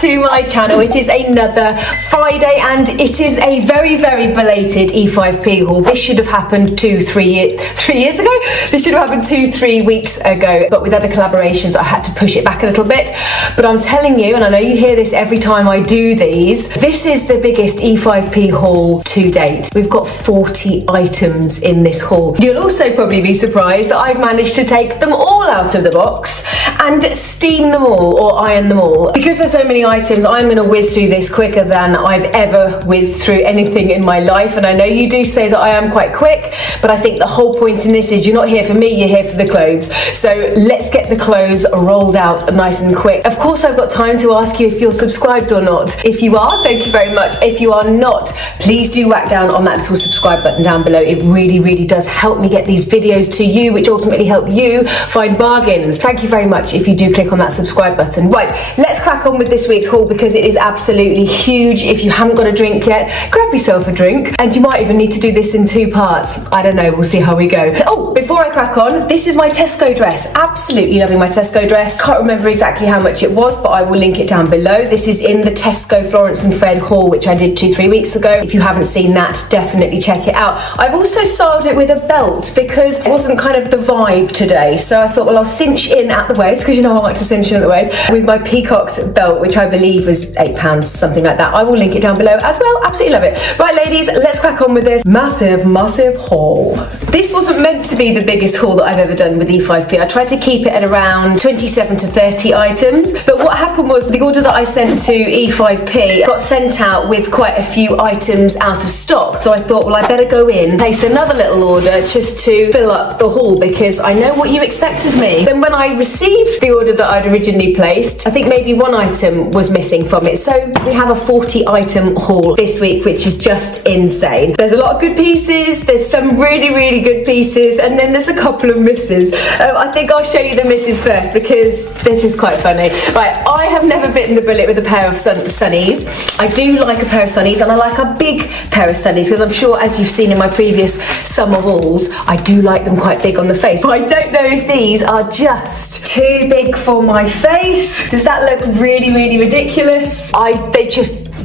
to my channel. It is another Friday and it is a very, very belated E5P haul. This should have happened 3 years ago. This should have happened 2-3 weeks ago, but with other collaborations I had to push it back a little bit. But I'm telling you, and I know you hear this every time I do these, this is the biggest E5P haul to date. We've got 40 items in this haul. You'll also probably be surprised that I've managed to take them all out of the box and steam them all or iron them all. Because there's so many items, I'm going to whiz through this quicker than I've ever whizzed through anything in my life. And I know you do say that I am quite quick, but I think the whole point in this is you're not here for me, you're here for the clothes. So let's get the clothes rolled out nice and quick. Of course, I've got time to ask you if you're subscribed or not. If you are, thank you very much. If you are not, please do whack down on that little subscribe button down below. It really, really does help me get these videos to you, which ultimately help you find bargains. Thank you very much if you do click on that subscribe button. Right, let's crack on with this week's haul because it is absolutely huge. If you haven't got a drink yet, grab yourself a drink, and you might even need to do this in 2 parts. I don't know, we'll see how we go. Oh, before I crack on, this is my Tesco dress. Absolutely loving my Tesco dress. Can't remember exactly how much it was, but I will link it down below. This is in the Tesco Florence and Fred haul, which I did 2-3 weeks ago. If you haven't seen that, definitely check it out. I've also styled it with a belt because it wasn't kind of the vibe today. So I thought, well, I'll cinch in at the waist, because you know I like to cinch in at the waist, with my PEACOCKS belt, which I believe was £8, something like that. I will link it down below as well. Absolutely love it. Right, ladies, let's crack on with this massive, massive haul. This wasn't meant to be the biggest haul that I've ever done with E5P. I tried to keep it at around 27 to 30 items, but what happened was the order that I sent to E5P got sent out with quite a few items out of stock. So I thought, well, I better go in, place another little order just to fill up the haul, because I know what you expect of me. Then when I received the order that I'd originally placed, I think maybe 1 item was missing from it. So we have a 40 item haul this week, which is just insane. There's a lot of good pieces, there's some really, really good pieces, and then there's a couple of misses. I think I'll show you the misses first because they're just quite funny. Right, I have never bitten the bullet with a pair of sunnies. I do like a pair of sunnies, and I like a big pair of sunnies because I'm sure, as you've seen in my previous summer hauls, I do like them quite big on the face. But I don't know if these are just too big for my face. Does that look really, really ridiculous?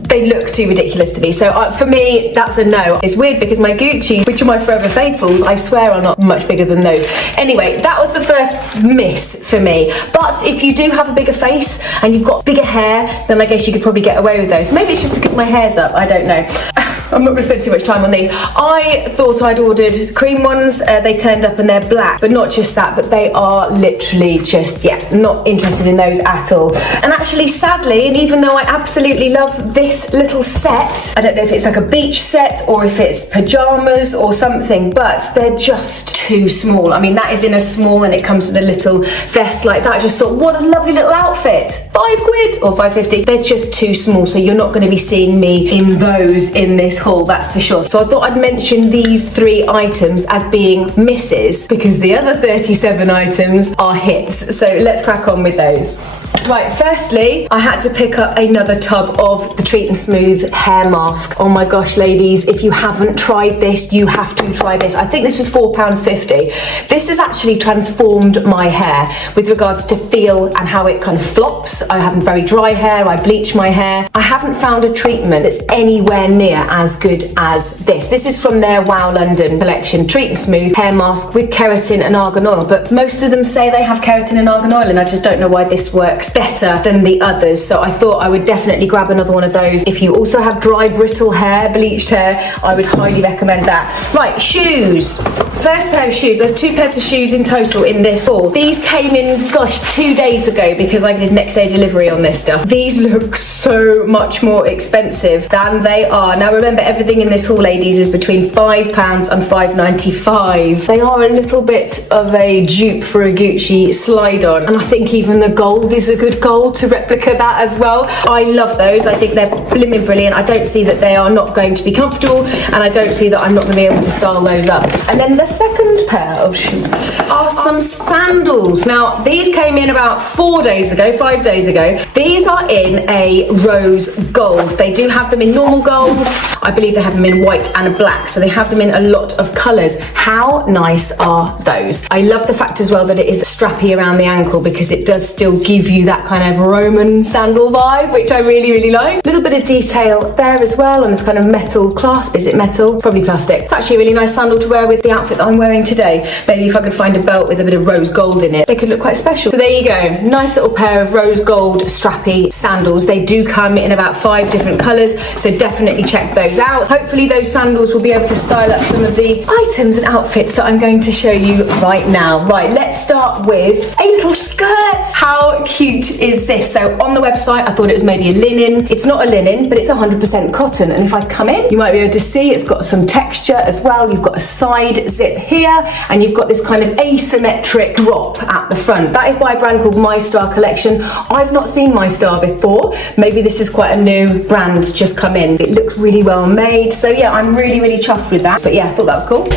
They look too ridiculous to me. So for me, that's a no. It's weird because my Gucci, which are my Forever Faithfuls, I swear are not much bigger than those. Anyway, that was the first miss for me. But if you do have a bigger face and you've got bigger hair, then I guess you could probably get away with those. Maybe it's just because my hair's up, I don't know. I'm not going to spend too much time on these. I thought I'd ordered cream ones. They turned up and they're black, but not just that, but they are literally just, yeah, not interested in those at all. And actually, sadly, and even though I absolutely love this little set, I don't know if it's like a beach set or if it's pajamas or something, but they're just too small. I mean, that is in a small and it comes with a little vest like that. I just thought, what a lovely little outfit. £5 or £5.50. They're just too small, so you're not going to be seeing me in those in this haul, that's for sure. So I thought I'd mention these 3 items as being misses because the other 37 items are hits. So let's crack on with those. Right, firstly, I had to pick up another tub of the Treat and Smooth hair mask. Oh my gosh, ladies, if you haven't tried this, you have to try this. I think this was £4.50. This has actually transformed my hair with regards to feel and how it kind of flops. I have very dry hair, I bleach my hair. I haven't found a treatment that's anywhere near as good as this. This is from their Wow London collection, Treat and Smooth hair mask with keratin and argan oil, but most of them say they have keratin and argan oil, and I just don't know why this works better than the others. So I thought I would definitely grab another one of those. If you also have dry, brittle hair, bleached hair, I would highly recommend that. Right, shoes. First pair of shoes. There's 2 pairs of shoes in total in this haul. These came in, gosh, 2 days ago because I did next day delivery on this stuff. These look so much more expensive than they are. Now remember, everything in this haul, ladies, is between £5 and £5.95. They are a little bit of a dupe for a Gucci slide-on, and I think even the gold is a good gold to replicate that as well. I love those. I think they're blimmin' brilliant. I don't see that they are not going to be comfortable, and I don't see that I'm not going to be able to style those up. And then the second pair of shoes are some sandals. Now these came in about 4 days ago, 5 days days ago. These are in a rose gold. They do have them in normal gold. I believe they have them in white and a black, so they have them in a lot of colours. How nice are those? I love the fact as well that it is strappy around the ankle, because it does still give you that kind of Roman sandal vibe, which I really, really like. A little bit of detail there as well on this kind of metal clasp. Is it metal? Probably plastic. It's actually a really nice sandal to wear with the outfit that I'm wearing today. Maybe if I could find a belt with a bit of rose gold in it, they could look quite special. So there you go. Nice little pair of rose gold strappy sandals. They do come in about 5 different colours, so definitely check those out. Hopefully those sandals will be able to style up some of the items and outfits that I'm going to show you right now. Right, let's start with a little skirt. How cute is this? So on the website, I thought it was maybe a linen. It's not a linen, but it's 100% cotton. And if I come in, you might be able to see it's got some texture as well. You've got a side zip here, and you've got this kind of asymmetric drop at the front. That is by a brand called My Star Collection. I've not seen My Star before. Maybe this is quite a new brand just come in. It looks really well made. So yeah, I'm really, really chuffed with that. But yeah, I thought that was cool.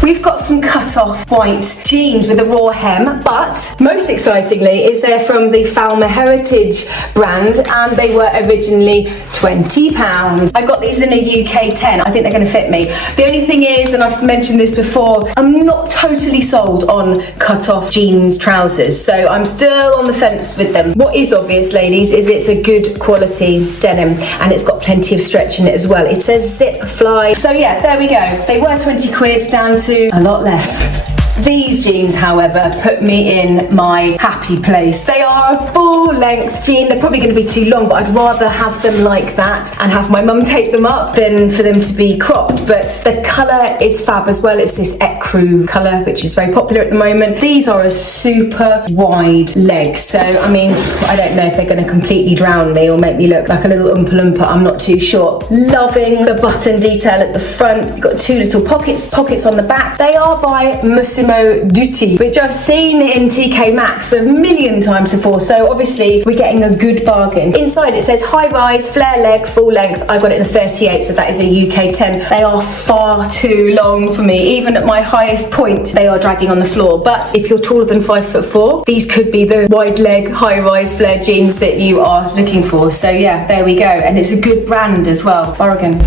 We've got some cut-off white jeans with a raw hem, but most excitingly is they're from the Falmer Heritage brand, and they were originally £20. I got these in a UK 10. I think they're going to fit me. The only thing is, and I've mentioned this before, I'm not totally sold on cut-off jeans trousers, so I'm still on the fence with them. What is obvious, ladies, is it's a good quality denim, and it's got plenty of stretch in it as well. It says zip fly. So yeah, there we go. They were 20 quid down to a lot less. These jeans, however, put me in my happy place. They are a full-length jean. They're probably going to be too long, but I'd rather have them like that and have my mum take them up than for them to be cropped. But the colour is fab as well. It's this ECRU colour, which is very popular at the moment. These are a super wide leg, so I mean, I don't know if they're going to completely drown me or make me look like a little Oompa Loompa. I'm not too sure. Loving the button detail at the front. You've got 2 little pockets on the back. They are by DUPE, which I've seen in TK Maxx a million times before, so obviously we're getting a good bargain. Inside it says high rise, flare leg, full length. I got it in a 38, so that is a UK 10. They are far too long for me. Even at my highest point, they are dragging on the floor. But if you're taller than 5'4", these could be the wide leg, high rise flare jeans that you are looking for. So yeah, there we go. And it's a good brand as well, Oregon.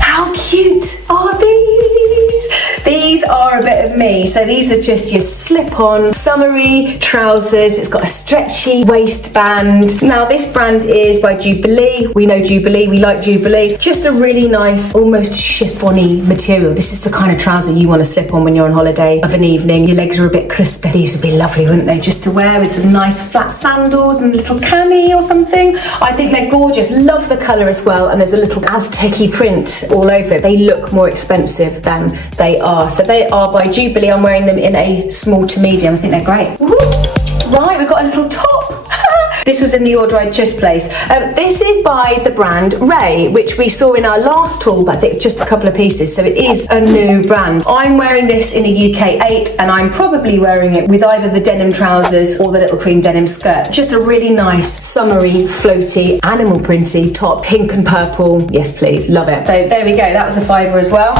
How cute are these? These are a bit of me. So these are just your slip-on summery trousers. It's got a stretchy waistband. Now this brand is by Jubilee. We know Jubilee, we like Jubilee. Just a really nice, almost chiffon-y material. This is the kind of trouser you want to slip on when you're on holiday of an evening. Your legs are a bit crispy. These would be lovely, wouldn't they? Just to wear with some nice flat sandals and a little cami or something. I think they're gorgeous. Love the colour as well. And there's a little Aztec-y print all over it. They look more expensive than they are. So they are by Jubilee. I'm wearing them in a small to medium. I think they're great. Woo! Right, we've got a little top. This was in the order I just placed. This is by the brand Ray, which we saw in our last haul, but I think just a couple of pieces, so it is a new brand. I'm wearing this in a UK 8, and I'm probably wearing it with either the denim trousers or the little cream denim skirt. Just a really nice, summery, floaty, animal printy top, pink and purple. Yes, please, love it. So there we go, that was a £5 as well.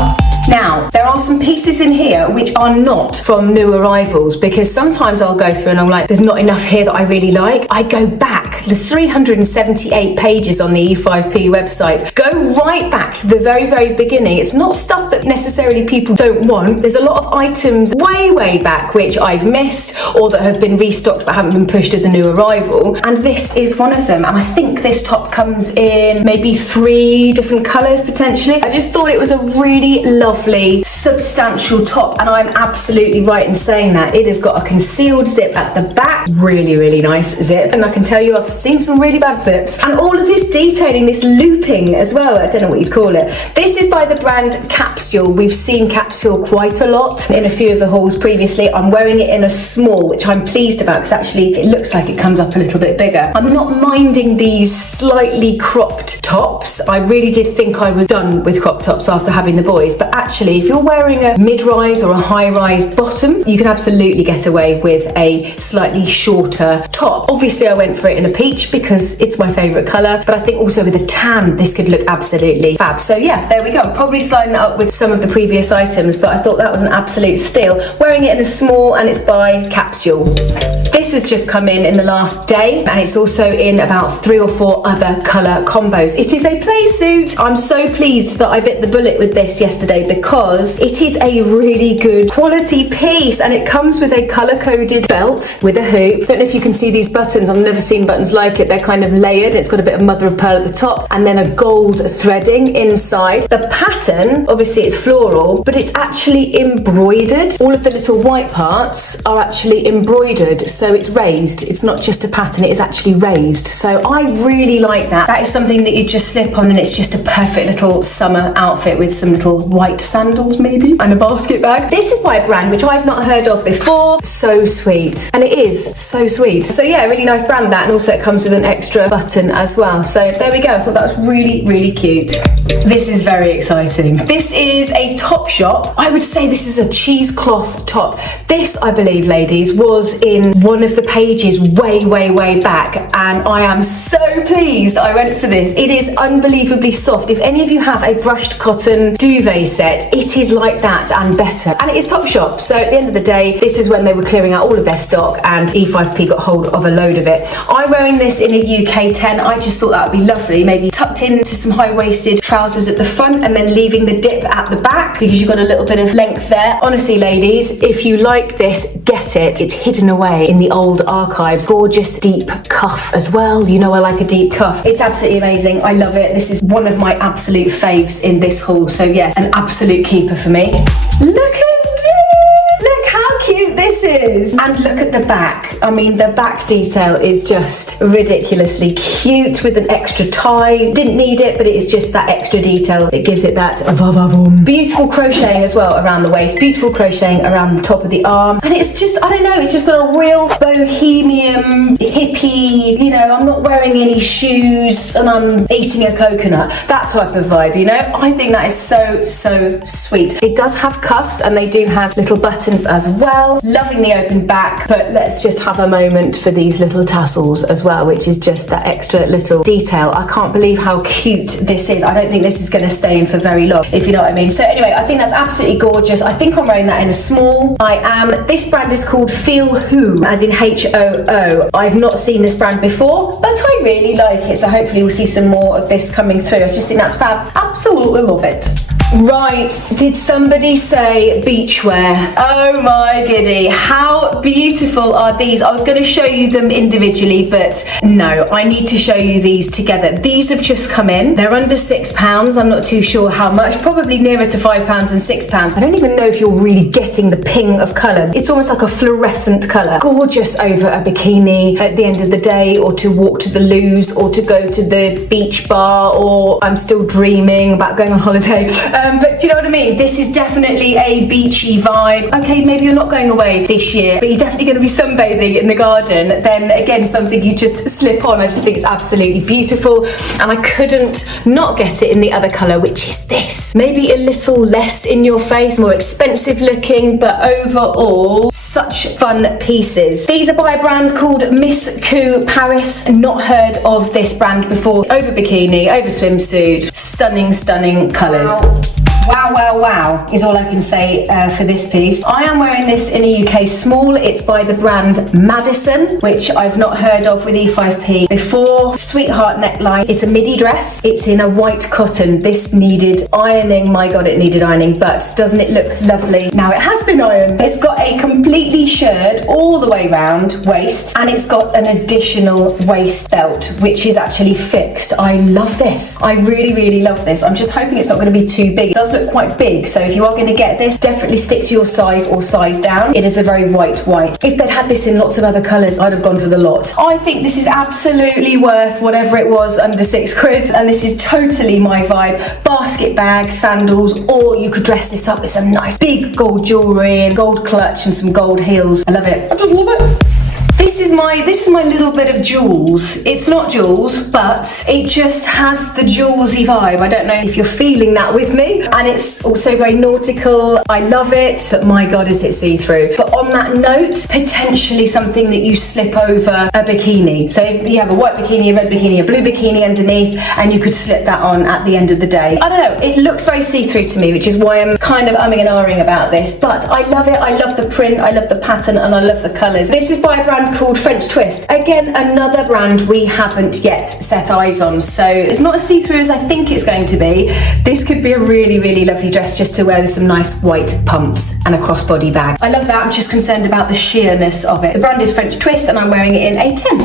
Now, there are some pieces in here which are not from new arrivals, because sometimes I'll go through and I'm like, there's not enough here that I really like. I go back, there's 378 pages on the E5P website. Go right back to the very, very beginning. It's not stuff that necessarily people don't want. There's a lot of items way, way back which I've missed or that have been restocked but haven't been pushed as a new arrival. And this is one of them. And I think this top comes in maybe 3 different colours potentially. I just thought it was a really lovely, substantial top, and I'm absolutely right in saying that. It has got a concealed zip at the back, really, really nice zip, and I can tell you I've seen some really bad zips. And all of this detailing, this looping as well, I don't know what you'd call it. This is by the brand Capsule. We've seen Capsule quite a lot in a few of the hauls previously. I'm wearing it in a small, which I'm pleased about because actually it looks like it comes up a little bit bigger. I'm not minding these slightly cropped tops. I really did think I was done with crop tops after having the boys, but actually if you're wearing wearing a mid-rise or a high-rise bottom, you can absolutely get away with a slightly shorter top. Obviously, I went for it in a peach because it's my favourite colour, but I think also with a tan, this could look absolutely fab. So yeah, there we go. I'm probably sliding it up with some of the previous items, but I thought that was an absolute steal. Wearing it in a small, and it's by Capsule. This has just come in the last day, and it's also in about 3 or 4 other colour combos. It is a play suit. I'm so pleased that I bit the bullet with this yesterday because it is a really good quality piece, and it comes with a colour-coded belt with a hoop. Don't know if you can see these buttons. I've never seen buttons like it. They're kind of layered. It's got a bit of mother of pearl at the top and then a gold threading inside. The pattern, obviously it's floral, but it's actually embroidered. All of the little white parts are actually embroidered, so it's raised. It's not just a pattern, it is actually raised. So I really like that. That is something that you just slip on, and it's just a perfect little summer outfit with some little white sandals maybe and a basket bag. This is by a brand which I've not heard of before. So sweet. And it is so sweet. So yeah, really nice brand that, and also it comes with an extra button as well. So there we go. I thought that was really, really cute. This is very exciting. This is a TOPSHOP. I would say this is a cheesecloth top. This, I believe, ladies, was in one of the pages way, way, way back, and I am so pleased I went for this. It is unbelievably soft. If any of you have a brushed cotton duvet set, it is like that and better. And it is TOPSHOP. So at the end of the day, this was when they were clearing out all of their stock, and E5P got hold of a load of it. I'm wearing this in a UK 10. I just thought that would be lovely, maybe tucked into some high-waisted trousers at the front and then leaving the dip at the back because you've got a little bit of length there. Honestly, ladies, if you like this, get it. It's hidden away in the old archives. Gorgeous deep cuff as well. You know I like a deep cuff. It's absolutely amazing. I love it. This is one of my absolute faves in this haul. So yeah, an absolute keeper for me. Look at look how cute this is, and look at the back. I mean, the back detail is just ridiculously cute with an extra tie. Didn't need it, but it is just that extra detail. It gives it that beautiful crocheting as well around the waist, beautiful crocheting around the top of the arm, and it's just, I don't know, it's just got a real bohemian hippie, you know, I'm not wearing any shoes and I'm eating a coconut, that type of vibe, you know. I think that is so, so sweet. It does have cuffs and they do have little buttons as well. Loving the open back, but let's just have a moment for these little tassels as well, which is just that extra little detail. I can't believe how cute this is. I don't think this is going to stay in for very long, if you know what I mean. So anyway, I think that's absolutely gorgeous. I think I'm wearing that in a small. I am. This brand is called Feel Who, as in H-O-O. I've not seen this brand before, but I really like it. So hopefully we'll see some more of this coming through. I just think that's fab. Absolutely love it. Right, did somebody say beachwear? Oh my giddy, how beautiful are these? I was going to show you them individually, but no, I need to show you these together. These have just come in. They're under £6. I'm not too sure how much, probably nearer to £5 and £6. I don't even know if you're really getting the ping of colour. It's almost like a fluorescent colour. Gorgeous over a bikini at the end of the day, or to walk to the loos, or to go to the beach bar, or I'm still dreaming about going on holiday. But do you know what I mean? This is definitely a beachy vibe. Okay, maybe you're not going away this year, but you're definitely going to be sunbathing in the garden. Then again, something you just slip on. I just think it's absolutely beautiful. And I couldn't not get it in the other colour, which is this. Maybe a little less in your face, more expensive looking, but overall, such fun pieces. These are by a brand called Miss Coo Paris. Not heard of this brand before. Over bikini, over swimsuit. Stunning, stunning colours. Wow, wow, wow is all I can say for this piece. I am wearing this in a UK small. It's by the brand Madison, which I've not heard of with E5P before. Sweetheart neckline. It's a midi dress. It's in a white cotton. This needed ironing. My God, it needed ironing, but doesn't it look lovely? Now it has been ironed. It's got a completely shirred all the way round waist, and it's got an additional waist belt, which is actually fixed. I love this. I really, really love this. I'm just hoping it's not going to be too big. It does look quite big, so if you are going to get this, definitely stick to your size or size down. It is a very white. If they'd had this in lots of other colours, I'd have gone for the lot. I think this is absolutely worth whatever it was, under £6, and this is totally my vibe. Basket bag, sandals, or you could dress this up with some nice big gold jewellery and gold clutch and some gold heels. I love it. I just love it. This is my little bit of jewels. It's not jewels, but it just has the jewelsy vibe. I don't know if you're feeling that with me. And it's also very nautical. I love it, but my God, is it see-through. But on that note, potentially something that you slip over a bikini. So if you have a white bikini, a red bikini, a blue bikini underneath, and you could slip that on at the end of the day. I don't know, it looks very see-through to me, which is why I'm kind of umming and ahhing about this, but I love it. I love the print, I love the pattern, and I love the colours. This is by a brand called French Twist. Again, another brand we haven't yet set eyes on, so it's not as see-through as I think it's going to be. This could be a really, really lovely dress just to wear with some nice white pumps and a crossbody bag. I love that. I'm just concerned about the sheerness of it. The brand is French Twist, and I'm wearing it in a 10.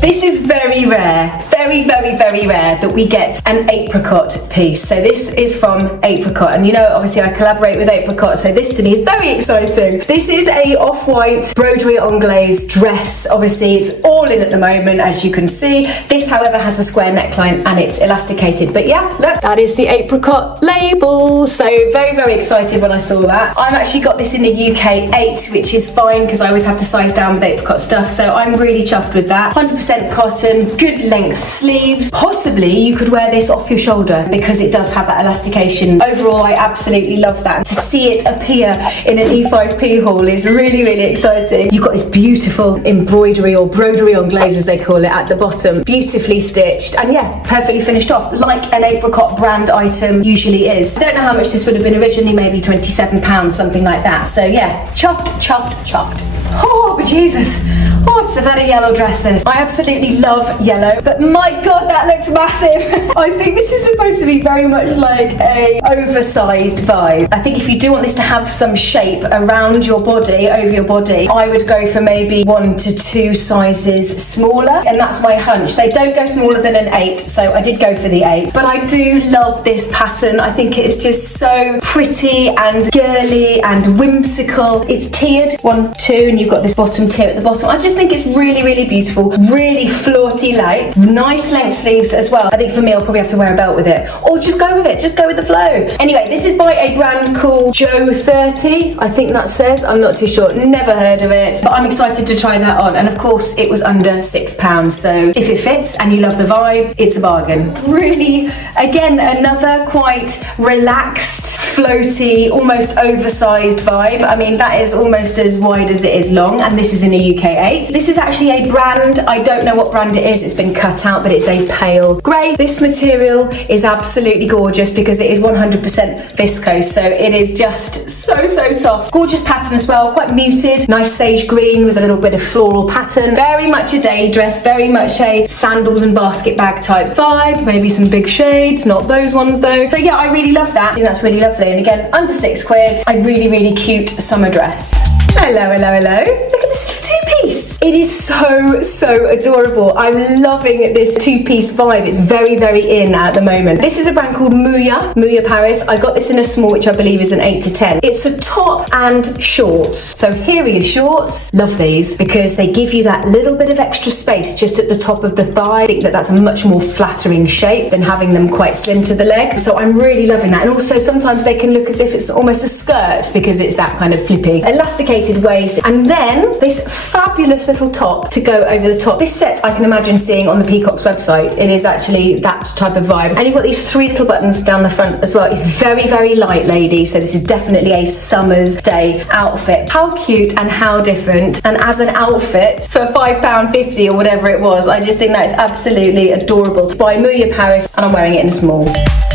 This is very rare, very, very, very rare that we get an apricot piece. So this is from Apricot, and you know, obviously I collaborate with Apricot, so this to me is very exciting. This is a off-white broderie anglaise dress. Obviously it's all in at the moment, as you can see. This, however, has a square neckline and it's elasticated. But yeah, look, that is the Apricot label. So very, very excited when I saw that. I've actually got this in the UK 8, which is fine because I always have to size down with Apricot stuff. So I'm really chuffed with that. 100% cotton, good length sleeves. Possibly you could wear this off your shoulder because it does have that elastication. Overall, I absolutely love that. To see it appear in an E5P haul is really, really exciting. You've got this beautiful embroidery or broderie anglaise, as they call it, at the bottom. Beautifully stitched, and yeah, perfectly finished off like an Apricot brand item usually is. I don't know how much this would have been originally, maybe £27, something like that. So yeah, chuffed, chuffed, chuffed. Oh, but Jesus. Oh, it's a very yellow dress, this. I absolutely love yellow, but my God, that looks massive. I think this is supposed to be very much like a oversized vibe. I think if you do want this to have some shape around your body, over your body, I would go for maybe 1 to 2 sizes smaller, and that's my hunch. They don't go smaller than an 8, so I did go for the 8. But I do love this pattern. I think it's just so pretty and girly and whimsical. It's tiered, 1, 2, and you've got this bottom tier at the bottom. I just think it's really, really beautiful, really floaty light, nice length sleeves as well. I think for me, I'll probably have to wear a belt with it, or just go with it, just go with the flow. Anyway, this is by a brand called Joe 30, I think that says. I'm not too sure, never heard of it, but I'm excited to try that on. And of course, it was under £6, so if it fits and you love the vibe, it's a bargain. Really, again, another quite relaxed, floaty, almost oversized vibe. I mean, that is almost as wide as it is long, and this is in a UK 8. This is actually a brand, I don't know what brand it is, it's been cut out, but it's a pale grey. This material is absolutely gorgeous because it is 100% viscose, so it is just so, so soft. Gorgeous pattern as well, quite muted, nice sage green with a little bit of floral pattern. Very much a day dress, very much a sandals and basket bag type vibe, maybe some big shades, not those ones though. So yeah, I really love that. I think that's really lovely, and again, under £6, a really, really cute summer dress. Hello, hello, hello. Look at this two-piece. It is so, so adorable. I'm loving this two-piece vibe. It's very, very in at the moment. This is a brand called Mouya Paris. I got this in a small, which I believe is an 8 to 10. It's a top and shorts. So here are your shorts. Love these because they give you that little bit of extra space just at the top of the thigh. I think that that's a much more flattering shape than having them quite slim to the leg. So I'm really loving that. And also sometimes they can look as if it's almost a skirt because it's that kind of flippy, elasticated waist, and then this fabulous little top to go over the top. This set I can imagine seeing on the PEACOCKS website. It is actually that type of vibe, and you've got these 3 little buttons down the front as well. It's very, very light, lady, so this is definitely a summer's day outfit. How cute and how different, and as an outfit for £5.50 or whatever it was, I just think that is absolutely adorable. It's by Mouya Paris, and I'm wearing it in a small.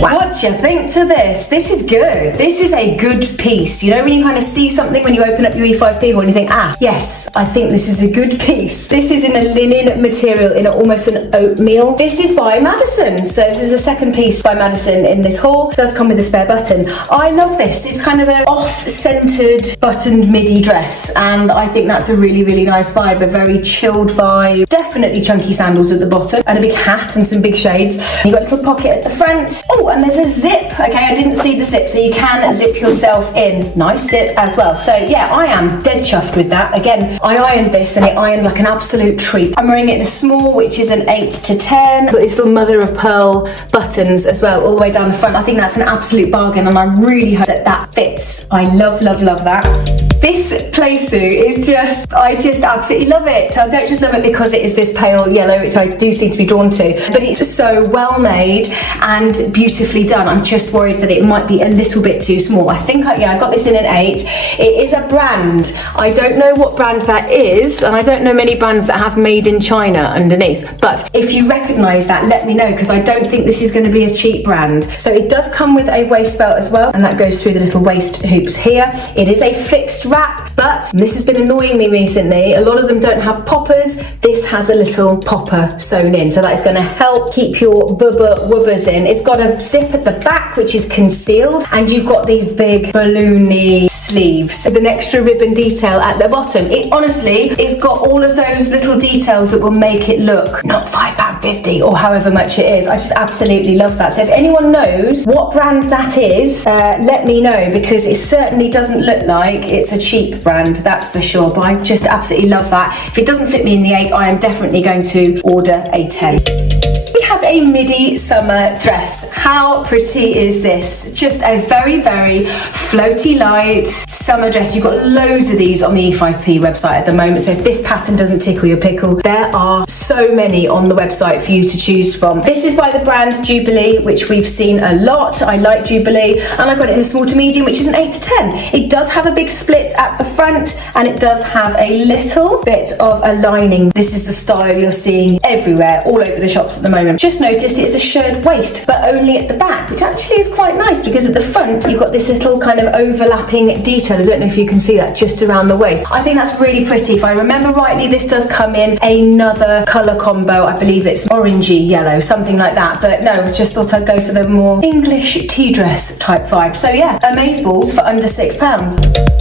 Wow. What do you think to this? This is good. This is a good piece. You know when you kind of see something when you open up your E5P haul and you think, ah, yes, I think this is a good piece. This is in a linen material in almost an oatmeal. This is by Madison. So this is a second piece by Madison in this haul. It does come with a spare button. I love this. It's kind of an off-centered buttoned midi dress, and I think that's a really, really nice vibe, a very chilled vibe. Definitely chunky sandals at the bottom and a big hat and some big shades. You've got a little pocket at the front. Oh, and there's a zip. Okay, I didn't see the zip, so you can zip yourself in. Nice zip as well. So yeah, I am dead chuffed with that. Again, I ironed this and it ironed like an absolute treat. I'm wearing it in a small, which is an 8 to 10. Got these little mother of pearl buttons as well, all the way down the front. I think that's an absolute bargain, and I really hope that that fits. I love, love, love that. This playsuit is just, I just absolutely love it. I don't just love it because it is this pale yellow, which I do seem to be drawn to, but it's just so well made and beautifully done. I'm just worried that it might be a little bit too small. I think, yeah, I got this in an 8. It is a brand. I don't know what brand that is, and I don't know many brands that have made in China underneath, but if you recognise that, let me know, because I don't think this is going to be a cheap brand. So it does come with a waist belt as well, and that goes through the little waist hoops here. It is a fixed wrap, but this has been annoying me recently. A lot of them don't have poppers. This has a little popper sewn in, so that is going to help keep your bubba wubbers in. It's got a zip at the back, which is concealed, and you've got these big balloony sleeves with an extra ribbon detail at the bottom. It honestly, it's got all of those little details that will make it look not £5.50 or however much it is. I just absolutely love that. So if anyone knows what brand that is, let me know, because it certainly doesn't look like it's a cheap brand, that's for sure. But I just absolutely love that. If it doesn't fit me in the 8, I am definitely going to order a 10. We have a midi summer dress. How pretty is this? Just a very, very floaty light summer dress. You've got loads of these on the E5P website at the moment, so if this pattern doesn't tickle your pickle, there are so many on the website for you to choose from. This is by the brand Jubilee, which we've seen a lot. I like Jubilee, and I got it in a small to medium, which is an 8 to 10. It does have a big split at the front, and it does have a little bit of a lining. This is the style you're seeing everywhere, all over the shops at the moment. Just noticed it's a shirred waist, but only at the back, which actually is quite nice, because at the front you've got this little kind of overlapping detail. I don't know if you can see that just around the waist. I think that's really pretty. If I remember rightly, this does come in another colour combo. I believe it's orangey yellow, something like that. But no, just thought I'd go for the more English tea dress type vibe. So yeah, amazeballs for under £6.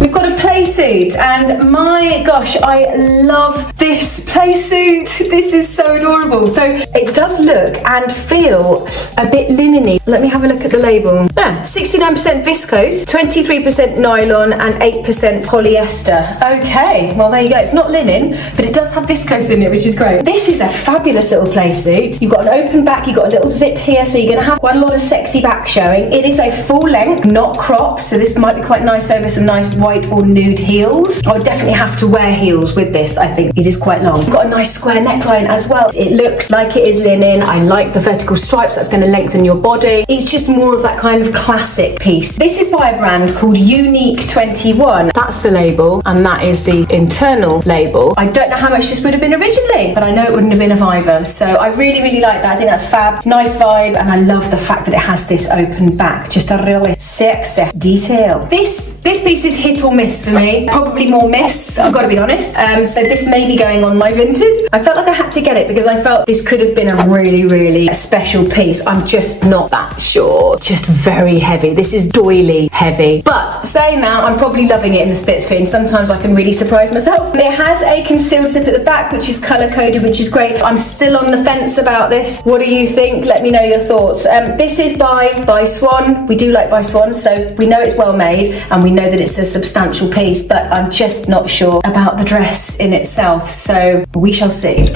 We've got a playsuit, and my gosh, I love this playsuit. This is so adorable. So it does look and feel a bit linen-y. Let me have a look at the label. 69% viscose, 23% nylon, and 8% polyester. Okay, well there you go. It's not linen, but it does have viscose in it, which is great. This is a fabulous little playsuit. You've got an open back, you've got a little zip here, so you're gonna have quite a lot of sexy back showing. It is a full length, not cropped, so this might be quite nice over some nice white or nude heels. I would definitely have to wear heels with this. I think it is quite long. You've got a nice square neckline as well. It looks like it is linen. I like the vertical stripes. That's going to lengthen your body. It's just more of that kind of classic piece. This is by a brand called Unique 21. That's the label, and that is the internal label. I don't know how much this would have been originally, but I know it wouldn't have been a fiver. So I really, really like that. I think that's fab. Nice vibe, and I love the fact that it has this open back. Just a really sexy detail. This piece is hit or miss for me. Probably more miss, I've got to be honest. So this may be going on my Vinted. I felt like I had to get it because I felt this could have been a really, really special piece. I'm just not that sure. Just very heavy. This is doily heavy. But saying that, I'm probably loving it in the split screen. Sometimes I can really surprise myself. It has a concealed zip at the back, which is colour coded, which is great. I'm still on the fence about this. What do you think? Let me know your thoughts. This is by Swan. We do like by Swan, so we know it's well made, and we know that it's a substantial piece, but I'm just not sure about the dress in itself, so we shall see.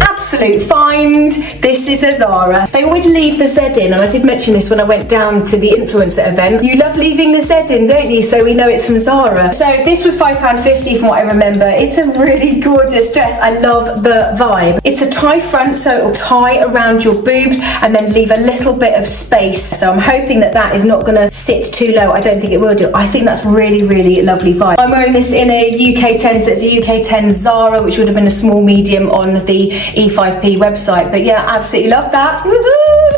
Absolute find. This is a Zara. They always leave the Z in, and I did mention this when I went down to the influencer event. You love leaving the Z in, don't you? So we know it's from Zara. So this was £5.50 from what I remember. It's a really gorgeous dress. I love the vibe. It's a tie front, so it'll tie around your boobs and then leave a little bit of space. So I'm hoping that that is not going to sit too low. I don't think it will do. I think that's really, really lovely vibe. I'm wearing this in a UK 10, so it's a UK 10 Zara, which would have been a small medium on the E5P website. But yeah, absolutely love that.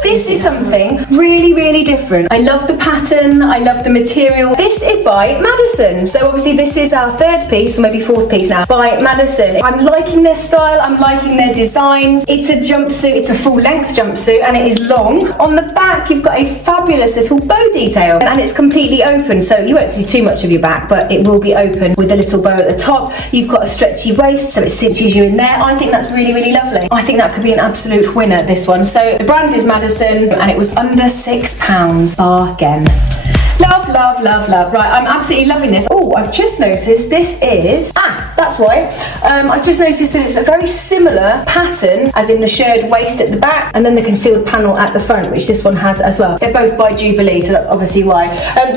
This is something really, really different. I love the pattern. I love the material. This is by Madison. So obviously this is our third piece, or maybe fourth piece now, by Madison. I'm liking their style. I'm liking their designs. It's a jumpsuit. It's a full length jumpsuit, and it is long. On the back, you've got a fabulous little bow detail, and it's completely open. So you won't see too much of your back, but it will be open with a little bow at the top. You've got a stretchy waist, so it cinches you in there. I think that's really, really lovely. I think that could be an absolute winner, this one. So the brand is Madison, and it was under £6. Bargain. Love, love, love, love. Right, I'm absolutely loving this. Oh, I've just noticed this is, that's why. I've just noticed that it's a very similar pattern as in the shirred waist at the back and then the concealed panel at the front, which this one has as well. They're both by Jubilee, so that's obviously why.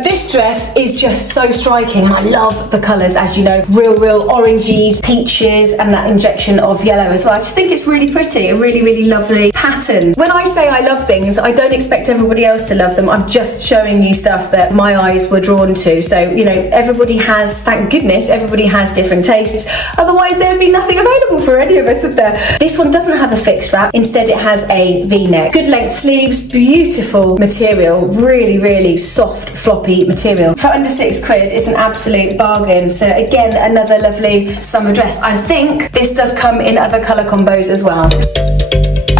This dress is just so striking and I love the colours, as you know. Real oranges, peaches, and that injection of yellow as well. I just think it's really pretty, a really lovely pattern. When I say I love things, I don't expect everybody else to love them. I'm just showing you stuff that my eyes were drawn to. So, you know, everybody has, thank goodness, everybody has different tastes. Otherwise, there would be nothing available for any of us, would there? This one doesn't have a fixed strap. Instead, it has a V-neck. Good length sleeves, beautiful material, really soft, floppy material. For under £6, it's an absolute bargain. So again, another lovely summer dress. I think this does come in other colour combos as well.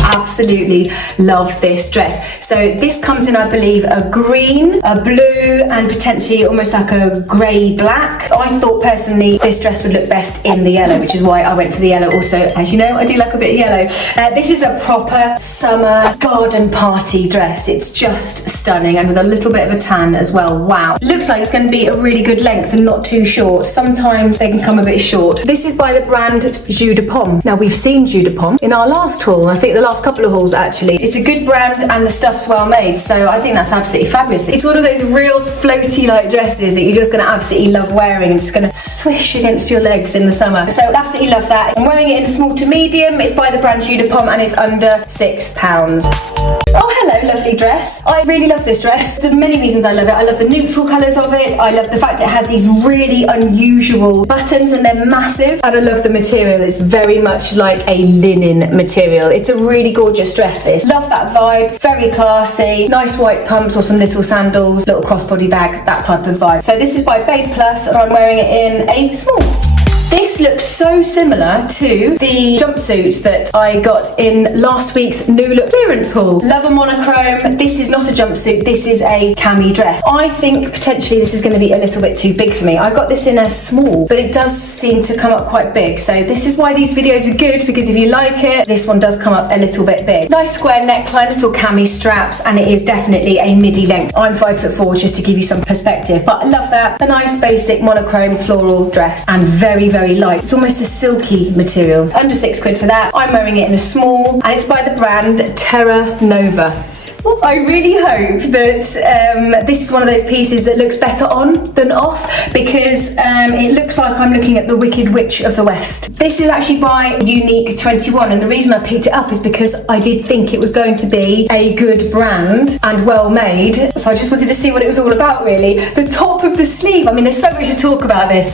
Absolutely love this dress. So this comes in, I believe, a green, a blue, and potentially almost like a grey black. I thought personally this dress would look best in the yellow, which is why I went for the yellow also. As you know, I do like a bit of yellow. This is a proper summer garden party dress. It's just stunning, and with a little bit of a tan as well. Wow. Looks like it's going to be a really good length and not too short. Sometimes they can come a bit short. This is by the brand DUPE. Now, we've seen DUPE in our last haul. I think the last couple of hauls actually. It's a good brand and the stuff's well made, so I think that's absolutely fabulous. It's one of those real floaty like dresses that you're just going to absolutely love wearing and just going to swish against your legs in the summer. So absolutely love that. I'm wearing it in small to medium. It's by the brand DUPE and it's under £6. Oh, hello, lovely dress. I really love this dress. There are many reasons I love it. I love the neutral colours of it. I love the fact that it has these really unusual buttons and they're massive. And I love the material. It's very much like a linen material. It's a really gorgeous dress, this. Love that vibe. Very classy. Nice white pumps or some little sandals, little crossbody bag, that type of vibe. So this is by BEIGE and I'm wearing it in a small. This looks so similar to the jumpsuit that I got in last week's New Look clearance haul. Love a monochrome. This is not a jumpsuit, this is a cami dress. I think potentially this is going to be a little bit too big for me. I got this in a small, but it does seem to come up quite big. So this is why these videos are good, because if you like it, this one does come up a little bit big. Nice square neckline, little cami straps, and it is definitely a midi length. I'm 5'4", just to give you some perspective, but I love that. A nice basic monochrome floral dress, and very light. It's almost a silky material. Under £6 for that. I'm wearing it in a small, and it's by the brand Terra Nova. I really hope that this is one of those pieces that looks better on than off, because it looks like I'm looking at the Wicked Witch of the West. This is actually by Unique 21, and the reason I picked it up is because I did think it was going to be a good brand and well made, so I just wanted to see what it was all about, really. The top of the sleeve, I mean, there's so much to talk about this.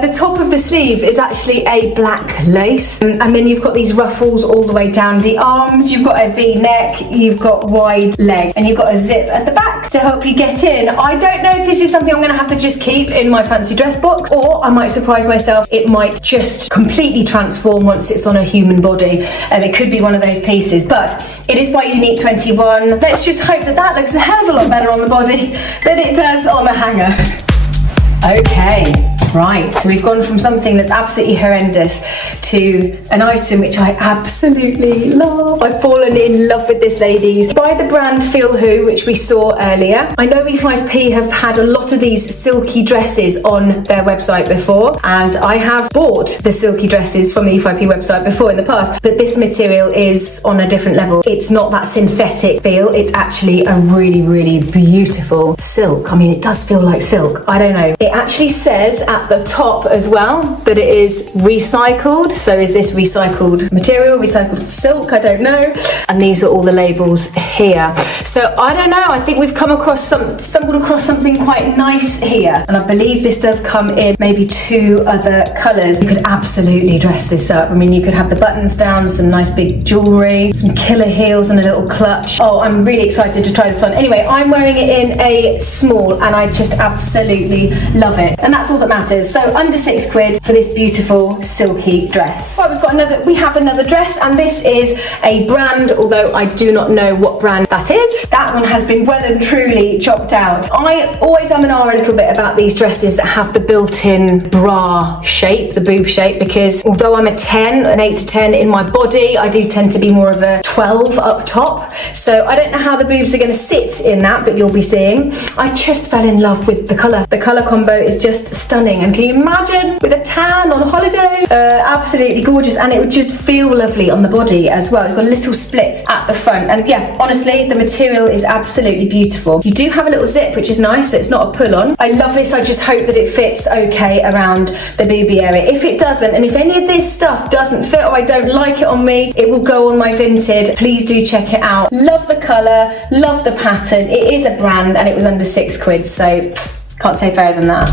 The top of the sleeve is actually a black lace, and then you've got these ruffles all the way down the arms. You've got a V-neck, you've got wide leg, and you've got a zip at the back to help you get in. I don't know if this is something I'm going to have to just keep in my fancy dress box, or I might surprise myself. It might just completely transform once it's on a human body. It could be one of those pieces, but it is by Unique 21. Let's just hope that that looks a hell of a lot better on the body than it does on the hanger. Okay, right, so we've gone from something that's absolutely horrendous to an item which I absolutely love. I've fallen in love with this, ladies. By the brand Feel Who, which we saw earlier. I know E5P have had a lot of these silky dresses on their website before, and I have bought the silky dresses from the E5P website before in the past, but this material is on a different level. It's not that synthetic feel, it's actually a really beautiful silk. I mean, it does feel like silk, I don't know. It actually says at the top as well that it is recycled. So is this recycled material, recycled silk? I don't know. And these are all the labels here. So I don't know, I think we've stumbled across something quite nice here. And I believe this does come in maybe 2 other colours. You could absolutely dress this up. I mean, you could have the buttons down, some nice big jewellery, some killer heels and a little clutch. Oh, I'm really excited to try this on. Anyway, I'm wearing it in a small, and I just absolutely love it. And that's all that matters. So under £6 for this beautiful silky dress. Right, we have another dress, and this is a brand, although I do not know what brand that is. That one has been well and truly chopped out. I always am a little bit about these dresses that have the built-in bra shape, the boob shape, because although I'm a 10, an 8 to 10 in my body, I do tend to be more of a 12 up top. So I don't know how the boobs are going to sit in that, but you'll be seeing. I just fell in love with the colour. The colour combo is just stunning, and can you imagine with a tan on holiday? Absolutely gorgeous, and it would just feel lovely on the body as well. It's got a little split at the front, and yeah, honestly, the material is absolutely beautiful. You do have a little zip, which is nice, so it's not a pull-on. I love this. I just hope that it fits okay around the boobie area. If it doesn't, and if any of this stuff doesn't fit or I don't like it on me, it will go on my Vinted. Please do check it out. Love the colour, love the pattern. It is a brand, and it was under £6, so can't say fairer than that.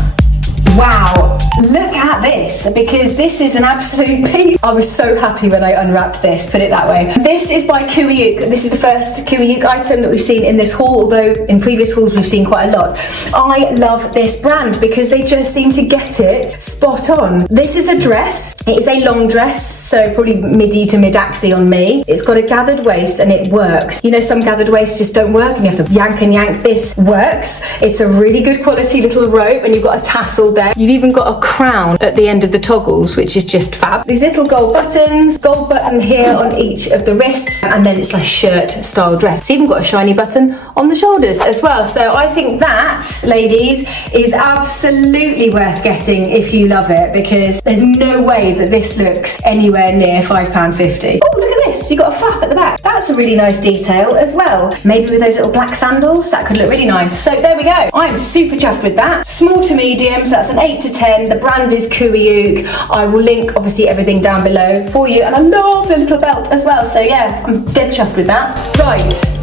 Wow, look at this, because this is an absolute piece. I was so happy when I unwrapped this, put it that way. This is by ECRU. This is the first ECRU item that we've seen in this haul, although in previous hauls we've seen quite a lot. I love this brand because they just seem to get it spot on. This is a dress. It is a long dress, so probably midi to mid-axi on me. It's got a gathered waist and it works. You know, some gathered waists just don't work and you have to yank and yank. This works. It's a really good quality little rope, and you've got a tassel there. You've even got a crown at the end of the toggles, which is just fab. These little gold buttons, gold button here on each of the wrists, and then it's like shirt style dress. It's even got a shiny button on the shoulders as well. So I think that, ladies, is absolutely worth getting if you love it, because there's no way that this looks anywhere near £5.50. Oh, look at this. You've got a flap at the back. That's a really nice detail as well. Maybe with those little black sandals, that could look really nice. So there we go. I'm super chuffed with that. Small to medium, so that's an 8 to 10. The brand is ECRU. I will link obviously everything down below for you, and I love the little belt as well. So yeah, I'm dead chuffed with that. Right.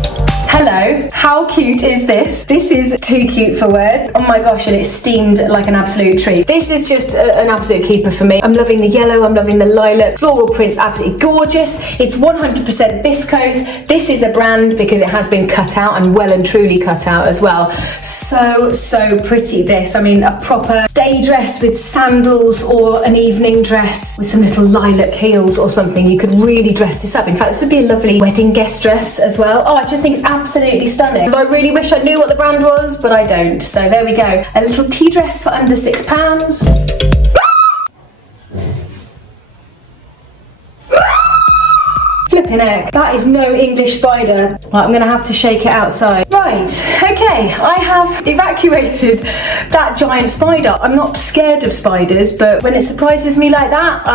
Hello, how cute is this? This is too cute for words. Oh my gosh, and it's steamed like an absolute treat. This is just an absolute keeper for me. I'm loving the yellow, I'm loving the lilac. Floral print's absolutely gorgeous. It's 100% viscose. This is a brand because it has been cut out, and well and truly cut out as well. So pretty, this. I mean, a proper day dress with sandals, or an evening dress with some little lilac heels or something. You could really dress this up. In fact, this would be a lovely wedding guest dress as well. Oh, I just think it's absolutely stunning. I really wish I knew what the brand was, but I don't. So there we go. A little tea dress for under £6. Flipping heck, that is no English spider. Right, I'm gonna have to shake it outside. Right, okay, I have evacuated that giant spider. I'm not scared of spiders, but when it surprises me like that,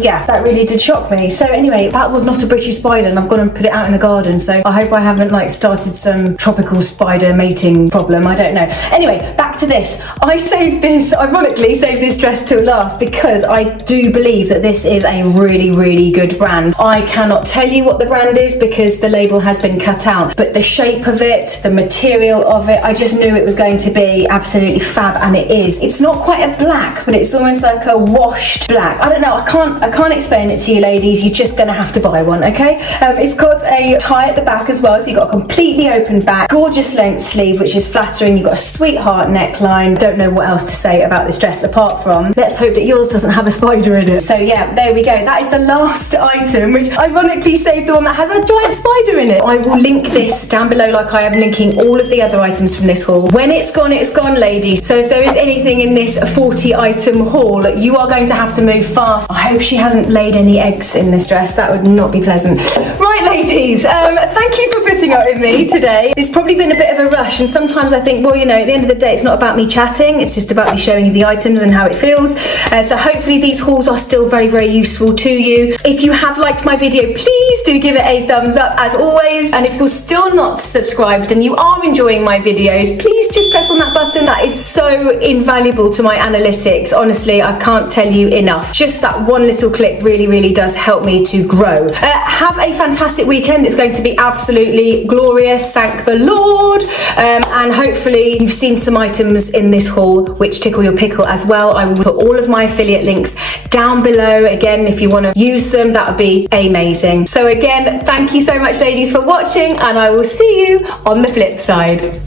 yeah, that really did shock me. So anyway, that was not a British spider, and I've gone and put it out in the garden, so I hope I haven't like started some tropical spider mating problem, I don't know. Anyway, back to this. I saved this, ironically saved this dress till last, because I do believe that this is a really good brand. I cannot tell you what the brand is because the label has been cut out, but the shape of it, the material of it, I just knew it was going to be absolutely fab, and it is. It's not quite a black, but it's almost like a washed black. I don't know, I can't explain it to you, ladies. You're just gonna have to buy one, okay? It's got a tie at the back as well, so you've got a completely open back, gorgeous length sleeve, which is flattering. You've got a sweetheart neckline. Don't know what else to say about this dress apart from let's hope that yours doesn't have a spider in it. So yeah, there we go. That is the last item, which ironically saved the one that has a giant spider in it. I will link this down below like I am linking all of the other items from this haul. When it's gone, ladies. So if there is anything in this 40 item haul, you are going to have to move fast. I hope she hasn't laid any eggs in this dress. That would not be pleasant. Right, ladies, thank you for putting up with me today. It's probably been a bit of a rush, and sometimes I think, well, you know, at the end of the day, it's not about me chatting, it's just about me showing you the items and how it feels. So hopefully these hauls are still very useful to you. If you have liked my video, please do give it a thumbs up as always, and if you're still not subscribed and you are enjoying my videos, please just press on that button. That is so invaluable to my analytics. Honestly, I can't tell you enough. Just that one little click really does help me to grow. Have a fantastic weekend. It's going to be absolutely glorious, thank the Lord, and hopefully you've seen some items in this haul which tickle your pickle as well. I will put all of my affiliate links down below. Again, if you want to use them, that would be amazing. So again, thank you so much, ladies, for watching, and I will see you on the flip side.